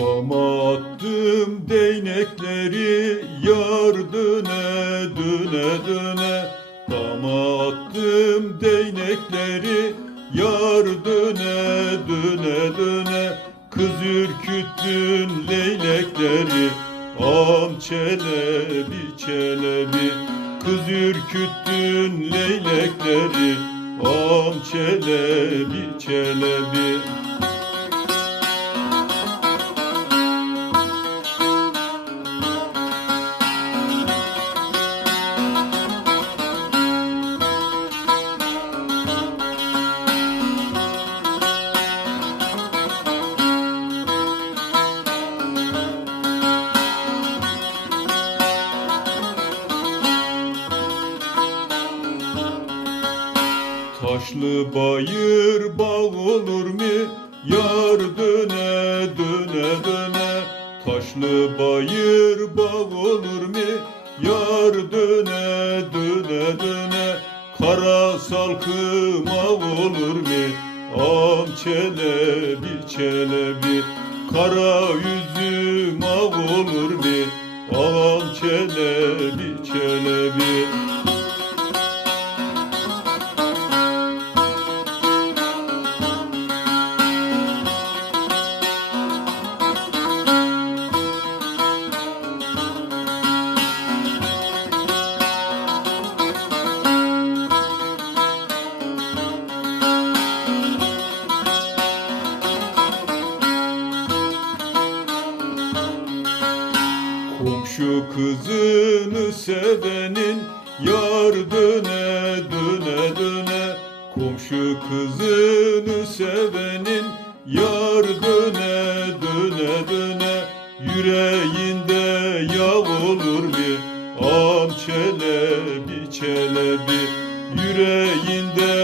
Damattım değnekleri yar düne düne. Düne Damattım değnekleri yar düne düne. Düne Kız ürküttün leylekleri Am çelebi çelebi Kız ürküttün leylekleri Am çelebi çelebi Taşlı bayır bağ olur mu? Yar döne döne döne Taşlı bayır bağ olur mu? Yar döne döne döne Kara salkım ağ olur mu? Am çelebi çelebi Kara yüzüm ağ olur mu? Am çelebi çelebi Komşu kızını sevenin yar döne döne döne Komşu kızını sevenin yar döne döne döne Yüreğinde yağ olur mu am çelebi çelebi. Yüreğinde